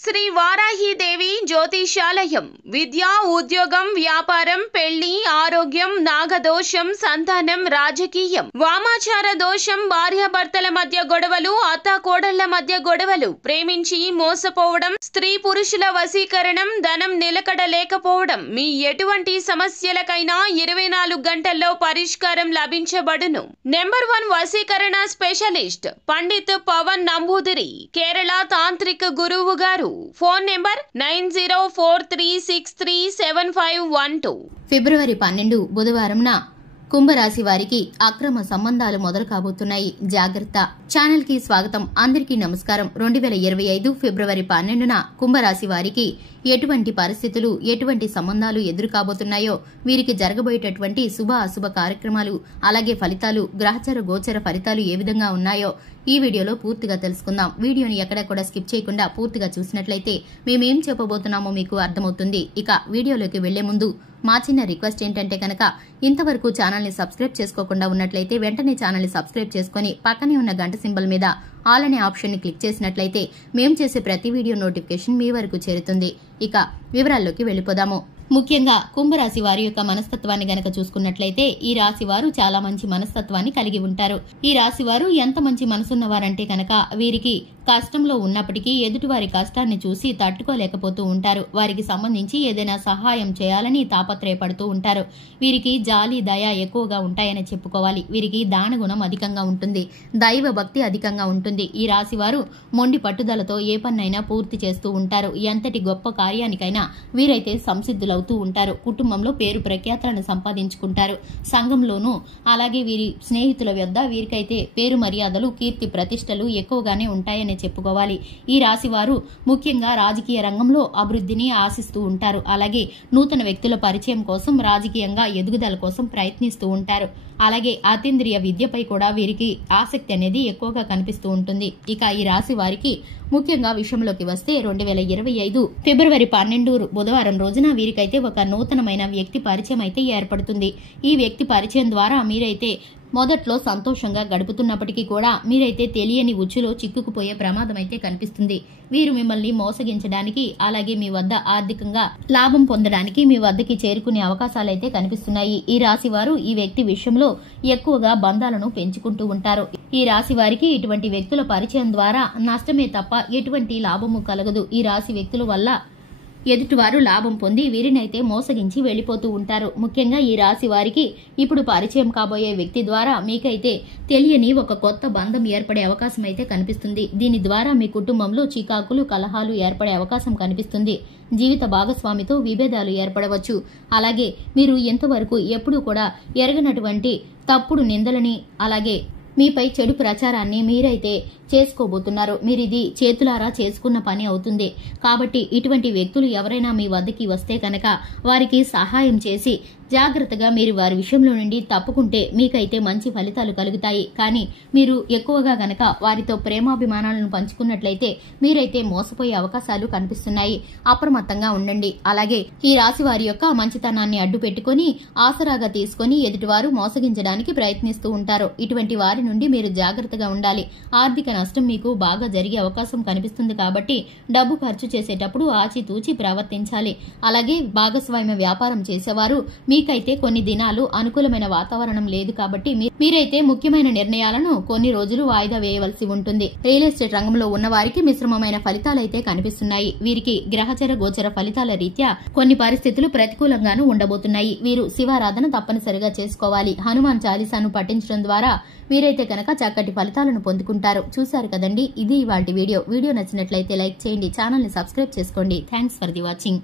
శ్రీ వారాహీదేవి జ్యోతిషాలయం విద్య, ఉద్యోగం, వ్యాపారం, పెళ్లి, ఆరోగ్యం, నాగదోషం, సంతానం, రాజకీయం, వామాచార దోషం, భార్యాభర్తల మధ్య గొడవలు, అత్తాకోడళ్ల మధ్య గొడవలు, ప్రేమించి మోసపోవడం, స్త్రీ పురుషుల వశీకరణం, ధనం నిలకడ లేకపోవడం, మీ ఎటువంటి సమస్యలకైనా 24 గంటల్లో పరిష్కారం లభించబడును. నెంబర్ 1 వశీకరణ స్పెషలిస్ట్ పండిత్ పవన్ నంబూదిరి, కేరళ తాంత్రిక గురువు గారు. Phone number 9043637512. ఫిబ్రవరి 12 బుధవారంన కుంభరాశి వారికి అక్రమ సంబంధాలు మొదలు కాబోతున్నాయి. జాగ్రత్త. ఛానల్ కి స్వాగతం. అందరికీ నమస్కారం. 2025 ఫిబ్రవరి 12న కుంభరాశి వారికి ఎటువంటి పరిస్థితులు, ఎటువంటి సంబంధాలు ఎదురు కాబోతున్నాయో, వీరికి జరగబోయేటటువంటి శుభ అశుభ కార్యక్రమాలు, అలాగే ఫలితాలు, గ్రహచార గోచర ఫలితాలు ఏ విధంగా ఉన్నాయో ఈ వీడియోలో పూర్తిగా తెలుసుకుందాం. వీడియోని ఎక్కడా కూడా స్కిప్ చేయకుండా పూర్తిగా చూసినట్లయితే మేమేం చెప్పబోతున్నామో మీకు అర్థమవుతుంది. ఇక వీడియోలోకి వెళ్లే ముందు మా చిన్న రిక్వెస్ట్ ఏంటంటే కనుక ఇంతవరకు ఛానల్ ని సబ్స్క్రైబ్ చేసుకోకుండా ఉన్నట్లయితే వెంటనే ఛానల్ ని సబ్స్క్రైబ్ చేసుకుని పక్కనే ఉన్న గంట సింబల్ మీద ఆల్ అనే ఆప్షన్ ని క్లిక్ చేసినట్లయితే మేము చేసే ప్రతి వీడియో నోటిఫికేషన్ మీ వరకు చేరుతుంది. ఇక వివరాల్లోకి వెళ్లిపోదాము. ముఖ్యంగా కుంభరాశి వారి యొక్క మనస్తత్వాన్ని గనక చూసుకున్నట్లయితే ఈ రాశి వారు చాలా మంచి మనస్తత్వాన్ని కలిగి ఉంటారు. ఈ రాశి వారు ఎంత మంచి మనసున్నవారంటే కనుక వీరికి కష్టంలో ఉన్నప్పటికీ ఎదుటివారి కష్టాన్ని చూసి తట్టుకోలేకపోతూ ఉంటారు. వారికి సంబంధించి ఏదైనా సహాయం చేయాలని తాపత్రయపడుతూ ఉంటారు. వీరికి జాలి, దయ ఎక్కువగా ఉంటాయని చెప్పుకోవాలి. వీరికి దానగుణం అధికంగా ఉంటుంది, దైవ భక్తి అధికంగా ఉంటుంది. ఈ రాశి వారు మొండి పట్టుదలతో ఏ పన్నైనా పూర్తి చేస్తూ ఉంటారు. ఎంతటి గొప్ప కార్యానికైనా వీరైతే సంసిద్ధులవుతూ ఉంటారు. కుటుంబంలో పేరు ప్రఖ్యాతులను సంపాదించుకుంటారు. సంఘంలోనూ అలాగే వీరి స్నేహితుల వద్ద వీరికైతే పేరు మర్యాదలు, కీర్తి ప్రతిష్టలు ఎక్కువగానే ఉంటాయని చెప్పుకోవాలి. ఈ రాశి వారు ముఖ్యంగా రాజకీయ రంగంలో అభివృద్ధిని ఆశిస్తూ ఉంటారు. అలాగే నూతన వ్యక్తుల పరిచయం కోసం, రాజకీయంగా ఎదుగుదల కోసం ప్రయత్నిస్తూ ఉంటారు. అలాగే అతీంద్రియ విద్యపై కూడా వీరికి ఆసక్తి అనేది ఎక్కువగా కనిపిస్తూ ఉంటుంది. ఇక ఈ రాశి వారికి ముఖ్యంగా విషయంలోకి వస్తే 2025 ఫిబ్రవరి 12 బుధవారం రోజున వీరికైతే ఒక నూతనమైన వ్యక్తి పరిచయం అయితే ఏర్పడుతుంది. ఈ వ్యక్తి పరిచయం ద్వారా మీరైతే మొదట్లో సంతోషంగా గడుపుతున్నప్పటికీ కూడా మీరైతే తెలియని ఉచ్చులో చిక్కుకుపోయే ప్రమాదం అయితే కనిపిస్తుంది. వీరు మిమ్మల్ని మోసగించడానికి, అలాగే మీ వద్ద ఆర్థికంగా లాభం పొందడానికి మీ వద్దకి చేరుకునే అవకాశాలైతే కనిపిస్తున్నాయి. ఈ రాశి వారు ఈ వ్యక్తి విషయంలో ఎక్కువగా బంధాలను పెంచుకుంటూ ఉంటారు. ఈ రాశి వారికి ఇటువంటి వ్యక్తుల పరిచయం ద్వారా నష్టమే తప్ప ఎటువంటి లాభము కలగదు. ఈ రాశి వ్యక్తుల వల్ల ఎదుటివారు లాభం పొంది వీరినైతే మోసగించి వెళ్లిపోతూ ఉంటారు. ముఖ్యంగా ఈ రాశి వారికి ఇప్పుడు పరిచయం కాబోయే వ్యక్తి ద్వారా మీకైతే తెలియని ఒక కొత్త బంధం ఏర్పడే అవకాశం అయితే కనిపిస్తుంది. దీని ద్వారా మీ కుటుంబంలో చికాకులు, కలహాలు ఏర్పడే అవకాశం కనిపిస్తుంది. జీవిత భాగస్వామితో విభేదాలు ఏర్పడవచ్చు. అలాగే మీరు ఎంతవరకు ఎప్పుడూ కూడా ఎరగనటువంటి తప్పుడు నిందలని, అలాగే మీపై చెడు ప్రచారాన్ని మీరైతే చేసుకోబోతున్నారు. మీరిది చేతులారా చేసుకున్న పని అవుతుంది. కాబట్టి ఇటువంటి వ్యక్తులు ఎవరైనా మీ వద్దకి వస్తే కనుక వారికి సహాయం చేసి జాగ్రత్తగా మీరు వారి విషయంలో నుండి తప్పుకుంటే మీకైతే మంచి ఫలితాలు కలుగుతాయి. కానీ మీరు ఎక్కువగా గనక వారితో ప్రేమాభిమానాలను పంచుకున్నట్లయితే మీరైతే మోసపోయే అవకాశాలు కనిపిస్తున్నాయి. అప్రమత్తంగా ఉండండి. అలాగే ఈ రాశి వారి యొక్క మంచితనాన్ని అడ్డు పెట్టుకుని ఆసరాగా తీసుకుని ఎదుటివారు మోసగించడానికి ప్రయత్నిస్తూ ఉంటారు. ఇటువంటి వారి నుండి మీరు జాగ్రత్తగా ఉండాలి. ఆర్థిక నష్టం మీకు బాగా జరిగే అవకాశం కనిపిస్తుంది. కాబట్టి డబ్బు ఖర్చు చేసేటప్పుడు ఆచితూచి ప్రవర్తించాలి. అలాగే భాగస్వామ్య వ్యాపారం చేసేవారు మీకైతే కొన్ని దినాలు అనుకూలమైన వాతావరణం లేదు. కాబట్టి మీరైతే ముఖ్యమైన నిర్ణయాలను కొన్ని రోజులు వాయిదా వేయవలసి ఉంటుంది. రియల్ ఎస్టేట్ రంగంలో ఉన్న వారికి మిశ్రమమైన ఫలితాలైతే కనిపిస్తున్నాయి. వీరికి గ్రహచర గోచర ఫలితాల రీత్యా కొన్ని పరిస్థితులు ప్రతికూలంగానూ ఉండబోతున్నాయి. వీరు శివారాధన తప్పనిసరిగా చేసుకోవాలి. హనుమాన్ చాలీసాను పఠించడం ద్వారా వీరైతే కనుక చక్కటి ఫలితాలను పొందుకుంటారు. చూశారు కదండి, ఇది ఇవాల్టి వీడియో. వీడియో నచ్చినట్లయితే లైక్ చేయండి, ఛానల్ ని సబ్స్క్రైబ్ చేసుకోండి. Thanks for the watching.